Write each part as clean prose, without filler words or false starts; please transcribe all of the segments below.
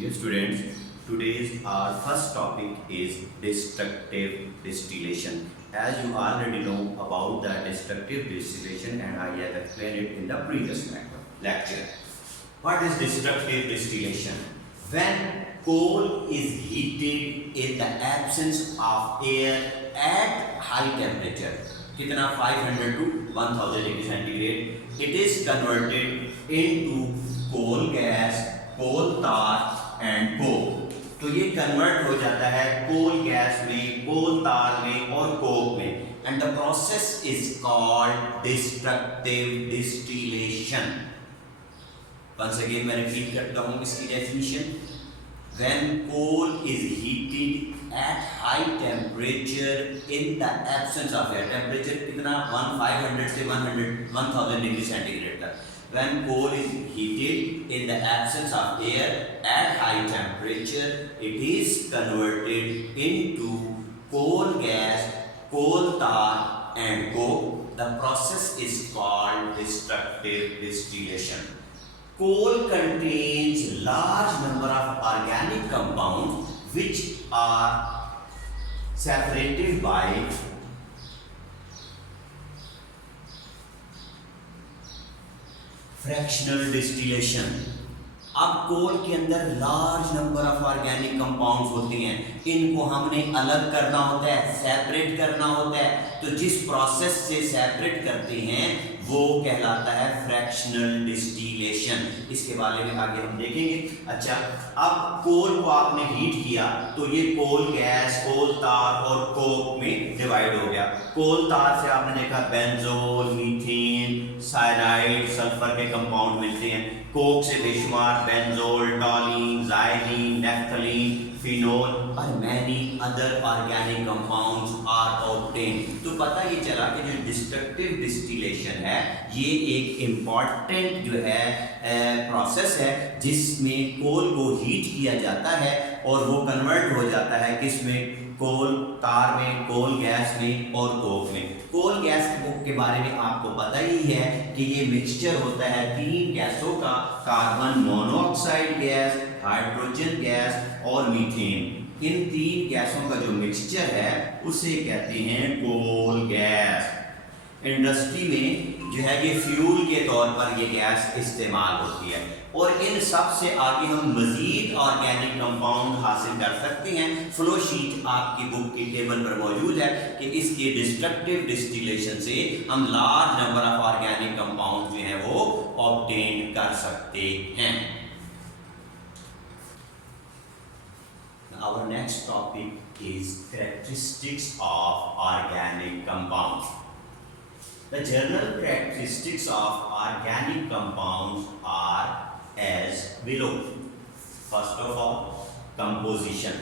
Dear students, today's our first topic is destructive distillation. As you already know about the destructive distillation and I have explained it in the previous lecture. What is destructive distillation? When coal is heated in the absence of air at high temperature, कितना 500 to 1000 degree centigrade, it is converted into coal gas, कोल तार and Coke. तो ये convert हो जाता है कोल gas में, कोल तार में और कोक में and the process is called destructive distillation. Once again मैं रिपीट करता हूं इसकी definition. When coal is heated at high temperature in the absence of air, temperature कितना 1500 से 1000 डिग्री सेंटीग्रेड तक। When coal is heated in the absence of air at high temperature, it is converted into coal gas, coal tar and coke. The process is called destructive distillation. Coal contains large number of organic compounds which are separated by fractional distillation. अब कोल के अंदर large number of organic compounds होते हैं, इनको हमने अलग करना होता है, सेपरेट करना होता है। तो जिस प्रोसेस से सेपरेट करते हैं वो कहलाता है फ्रैक्शनल डिस्टिलेशन। इसके बारे में आगे हम देखेंगे। अच्छा, अब कोल को आपने हीट किया तो ये कोल गैस, कोल तार और कोक में डिवाइड हो गया। कोल तार से आपने देखा बेंजोल, मीथेन, साइनाइड, सल्फर के कंपाउंड मिलते हैं। कोक से बेशुमार benzol, toluene, xylene, naphthalene, phenol और many other organic compounds are obtained. तो पता ये चला कि जो डिस्ट्रक्टिव डिस्टिलेशन है ये एक इम्पॉर्टेंट जो है प्रोसेस है जिसमें कोल को हीट किया जाता है और वो कन्वर्ट हो जाता है किसमें, कोल तार में, कोल गैस में और कोक में। कोल गैस के बारे में आपको पता ही है कि ये मिक्सचर होता है तीन गैसों का, carbon monoxide gas, hydrogen gas और मीथेन। इन तीन गैसों का जो मिक्सचर है उसे कहते हैं कोल गैस। इंडस्ट्री में जो है ये फ्यूल के तौर पर ये गैस इस्तेमाल होती है और इन सब से आगे हम मजीद ऑर्गेनिक कंपाउंड हासिल कर सकते हैं। फ्लो शीट आपकी बुक की टेबल पर मौजूद है कि इसके डिस्ट्रक्टिव डिस्टिलेशन से हम large number of organic compound जो है वो ऑब्टेन कर सकते हैं। Our next topic is characteristics of organic compounds. The general characteristics of organic compounds are as below. First of all, composition.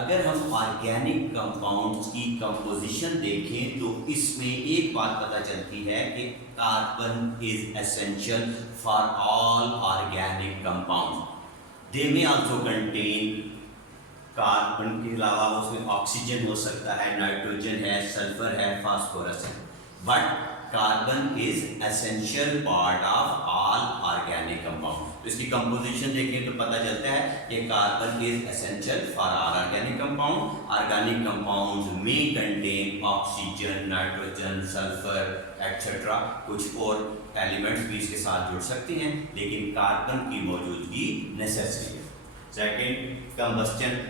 अगर हम ऑर्गेनिक कंपाउंड्स की कंपोजिशन देखें तो इसमें एक बात पता चलती है कि carbon is essential for all organic compounds. They may also contain, carbon के अलावा उसमें ऑक्सीजन हो सकता है, नाइट्रोजन है, सल्फर है, फास्फोरस है, but carbon is essential part of all organic compound. तो इसकी कंपोजिशन देखें तो पता चलता है कि carbon is essential for all organic compound. Organic compounds में contain oxygen, nitrogen, sulphur etcetera. कुछ और एलिमेंट्स भी इसके साथ जुड़ सकते हैं लेकिन कार्बन की मौजूदगी नेसेसरी है। Second, combustion.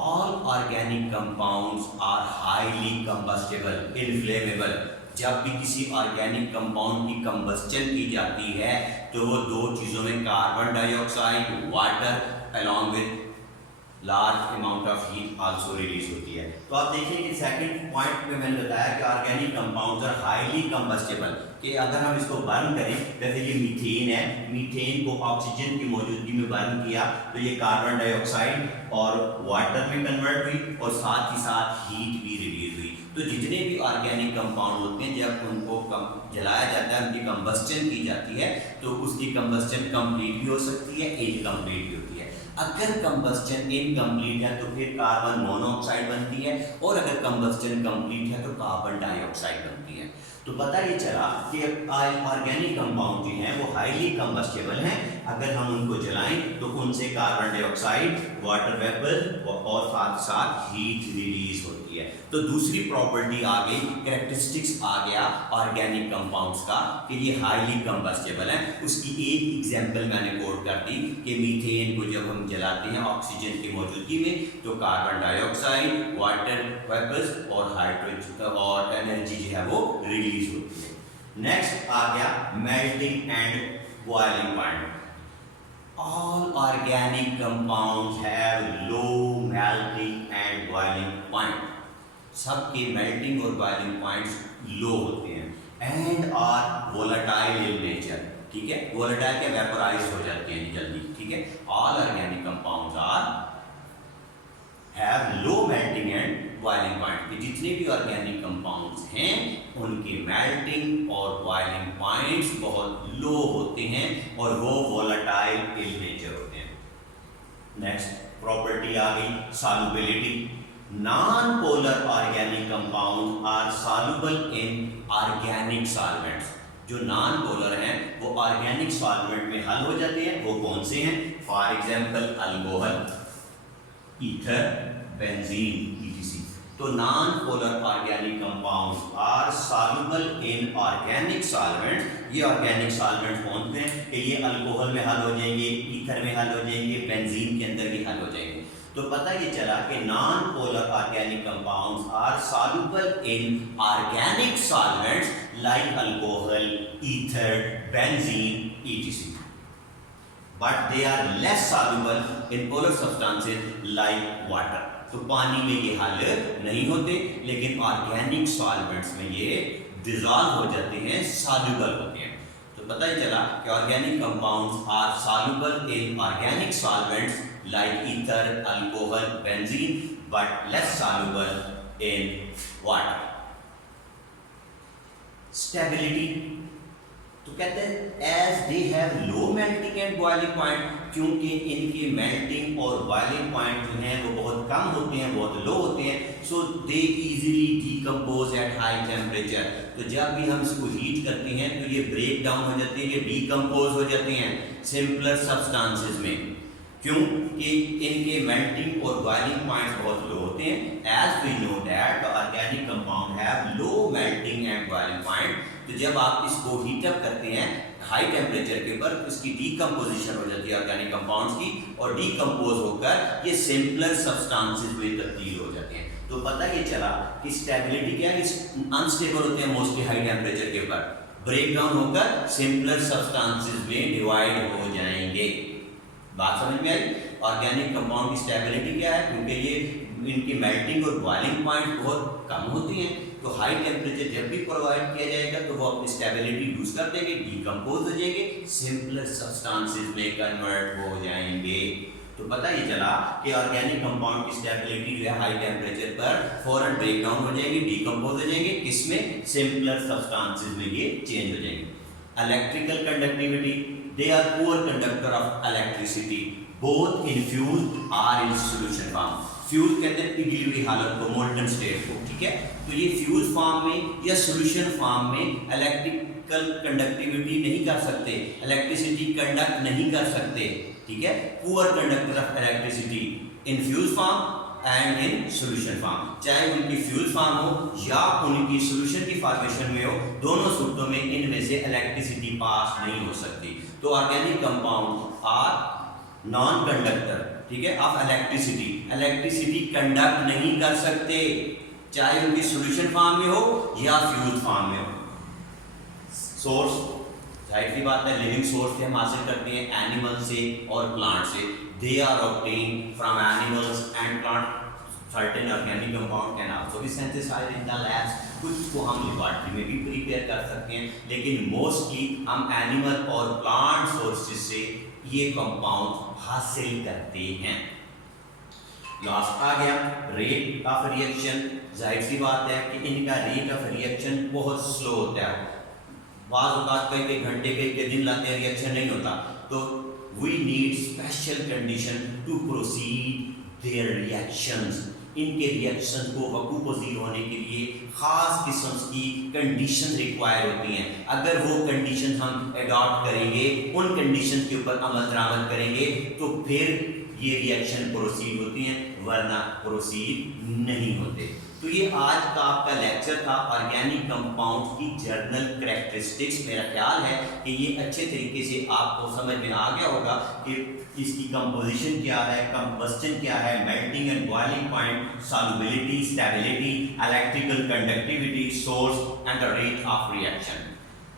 All organic compounds are highly combustible, inflammable। जब भी किसी ऑर्गेनिक कंपाउंड की कंबस्चन की जाती है तो वो दो चीज़ों में, carbon dioxide, water along with large amount of heat also release होती है। तो आप देखिए कि सेकंड पॉइंट पे मैंने बताया कि organic compounds are highly combustible, कि अगर हम इसको बर्न करें, जैसे ये मीथेन है, मीथेन को ऑक्सीजन की मौजूदगी में बर्न किया तो ये कार्बन डाइऑक्साइड और वाटर में कन्वर्ट हुई और साथ ही साथ हीट भी रिलीज हुई। तो जितने भी ऑर्गेनिक कंपाउंड होते हैं जब उनको जलाया जाता है, उनकी कंबस्चन की जाती है तो उसकी कंबस्चन कंप्लीट भी हो सकती है, इनकम्प्लीट भी होती है। अगर कंबस्चन इनकम्प्लीट है तो फिर कार्बन मोनोऑक्साइड बनती है, और अगर कंबस्चन कंप्लीट है तो कार्बन डाइऑक्साइड बनती है। तो पता ये चला कि ऑर्गेनिक कंपाउंड जो हैं वो हाईली कंबस्टेबल हैं। अगर हम उनको जलाएं तो उनसे कार्बन डाइऑक्साइड, वाटर वेपर और साथ साथ हीट रिलीज होती है। तो दूसरी प्रॉपर्टी आ गई, कैरेक्टरिस्टिक्स आ गया ऑर्गेनिक कंपाउंड्स का कि ये हाईली कंबस्टेबल हैं। उसकी एक एग्जांपल मैंने कोट कर दी कि मीथेन को जब हम जलाते हैं ऑक्सीजन की मौजूदगी में तो कार्बन डाइऑक्साइड, वाटर वेपर्स और हाइड्रोजन और एनर्जी जो है वो रिलीज होती है। नेक्स्ट आ गया melting and boiling point. All organic compounds have low melting and boiling point. सबके मेल्टिंग और बॉइलिंग पॉइंट्स लो होते हैं and are volatile in nature. ठीक है, वोलेटाइल के वेपोराइज हो जाते हैं जल्दी। ठीक है, all organic compounds are have low melting and boiling point. कि जितने भी ऑर्गेनिक कंपाउंड्स हैं उनके मेल्टिंग और बॉइलिंग पॉइंट्स बहुत लो होते हैं और वो वोलेटाइल इन नेचर होते हैं। नेक्स्ट प्रॉपर्टी आ गई solubility. Non polar organic compound are soluble in organic solvents. जो नॉन पोलर हैं वो ऑर्गेनिक सॉल्वेंट में हल हो जाते हैं। वो कौन से हैं? For example alcohol, ether, benzene, etc. तो non polar organic compounds are soluble in organic solvents. ये ऑर्गेनिक सॉल्वेंट्स कौन से हैं कि ये अल्कोहल में हल हो जाएंगे, ईथर में हल हो जाएंगे, बेंजीन के अंदर भी हल हो जाएंगे। तो पता ये चला कि non polar organic compounds are soluble in organic solvents like alcohol, ether, benzene, etc. But they are less soluble in polar substances like water. तो पानी में ये हल नहीं होते, लेकिन ऑर्गेनिक सॉल्वेंट्स में ये डिसॉल्व हो जाते हैं, सॉल्युबल होते हैं। तो पता ही चला कि organic compounds are soluble in organic solvents like ether, alcohol, benzene, but less soluble in water. Stability तो कहते हैं as they have low melting and boiling point, क्योंकि इनके मेल्टिंग और बॉइलिंग पॉइंट जो हैं वो बहुत कम होते हैं, बहुत लो होते हैं। So they easily decompose at high temperature. तो जब भी हम इसको हीट करते हैं तो ये ब्रेक डाउन हो जाते हैं, ये डीकम्पोज हो जाते हैं सिंपलर सब्सटेंसेस में। क्योंकि इनके मेल्टिंग और बॉइलिंग पॉइंट्स बहुत लो होते हैं। As we know that the organic compound have low melting and boiling point. तो जब आप इसको हीटअप करते हैं हाई टेम्परेचर के ऊपर, इसकी डीकम्पोजिशन हो जाती है ऑर्गेनिक कंपाउंड्स की, और डीकम्पोज होकर ये सिंपलर सब्सटेंसेस में तब्दील हो जाते हैं। तो पता ये चला कि स्टेबिलिटी क्या है, अनस्टेबल होते हैं मोस्टली हाई टेम्परेचर के ऊपर, ब्रेक डाउन होकर सिंपलर सब्सटेंसेस में डिवाइड हो जाएंगे। बात समझ में आई? ऑर्गेनिक कंपाउंड की स्टेबिलिटी क्या है? क्योंकि ये इनकी मेल्टिंग और बॉइलिंग पॉइंट बहुत कम होती हैं, तो हाई टेम्परेचर जब भी प्रोवाइड किया जाएगा तो वो अपनी स्टेबिलिटी लूज कर देंगे, डीकम्पोज हो जाएंगे, सिंपलर सब्सटेंसेस में कन्वर्ट हो जाएंगे। तो पता ये चला कि ऑर्गेनिक कंपाउंड की स्टेबिलिटी जो है हाई टेम्परेचर पर फौरन ब्रेक डाउन हो जाएगी, डीकम्पोज हो जाएंगे, किसमें? सिंपलर सब्सटेंसेस में ये चेंज हो जाएंगे। Electrical conductivity, they are poor conductor of electricity both in fused or in solution form. Fuse कहते हैं पिघली हुई हालत को, मोल्टन स्टेट को। ठीक है, तो ये फ्यूज फॉर्म में या सॉल्यूशन फॉर्म में इलेक्ट्रिकल कंडक्टिविटी नहीं कर सकते, इलेक्ट्रिसिटी कंडक्ट नहीं कर सकते। ठीक है, poor conductor of electricity in fuse form and in solution form. चाहे उनकी फ्यूज फॉर्म हो या उनकी सॉल्यूशन की फॉर्मेशन में हो, दोनों सूरतों में इनमें से इलेक्ट्रिसिटी पास नहीं हो सकती। तो organic compound are non conductor, ठीक है, ऑफ इलेक्ट्रिसिटी। इलेक्ट्रिसिटी कंडक्ट नहीं कर सकते, चाहे उनकी सॉल्यूशन फॉर्म में हो या फ्यूज फॉर्म में हो। सोर्स, जाहिर सी बात है, लिविंग सोर्स से हम हासिल करते हैं एनिमल से और प्लांट से। They are obtained from animals and plant. Certain organic compound can also be synthesized in the labs. कुछ को हम लेबोरेटरी में भी प्रिपेयर कर सकते हैं, लेकिन मोस्टली हम एनिमल और प्लांट सोर्सेज से ये कंपाउंड हासिल करते हैं। लास्ट आ गया रेट ऑफ रिएक्शन। जाहिर सी बात है कि इनका रेट ऑफ रिएक्शन बहुत स्लो होता है। बाज़ औक़ात कई घंटे कई दिन लगते हैं, रिएक्शन नहीं होता। तो we need special condition to proceed their reactions. इनके रिएक्शन को वकू पजीर होने के लिए ख़ास किस्म की कंडीशन रिक्वायर होती हैं. अगर वो कंडीशन हम अडॉप्ट करेंगे, उन कंडीशन के ऊपर अमल दरामद करेंगे, तो फिर ये रिएक्शन प्रोसीड होती हैं, वरना प्रोसीड नहीं होते. तो ये आज का आपका लेक्चर था ऑर्गेनिक कंपाउंड की जर्नल कैरेक्टरिस्टिक्स. मेरा ख्याल है कि ये अच्छे तरीके से आपको समझ में आ गया होगा कि इसकी कंपोजिशन क्या है, कंबस्टन क्या है, melting and boiling point, solubility, stability, electrical conductivity, source and the rate of reaction.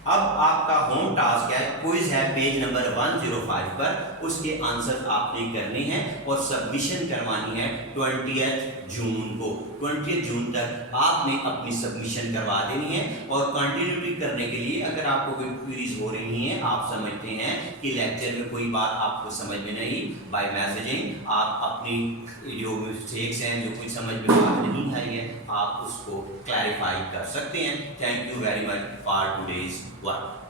अब आपका होम टास्क है, क्विज है पेज नंबर 105 पर, उसके आंसर आपने करने हैं और सबमिशन करवानी है 20 जून को. 20 जून तक आपने अपनी सबमिशन करवा देनी है. और कंटिन्यूटी करने के लिए अगर आपको कोई क्वेरीज हो रही हैं, आप समझते हैं कि लेक्चर में कोई बात आपको समझ में नहीं, बाय मैसेजिंग आप अपनी जो मिस्टेक्स हैं, जो कुछ समझ में बात नहीं आ रही है, आप उसको क्लैरिफाई कर सकते हैं. Thank you very much for today's work.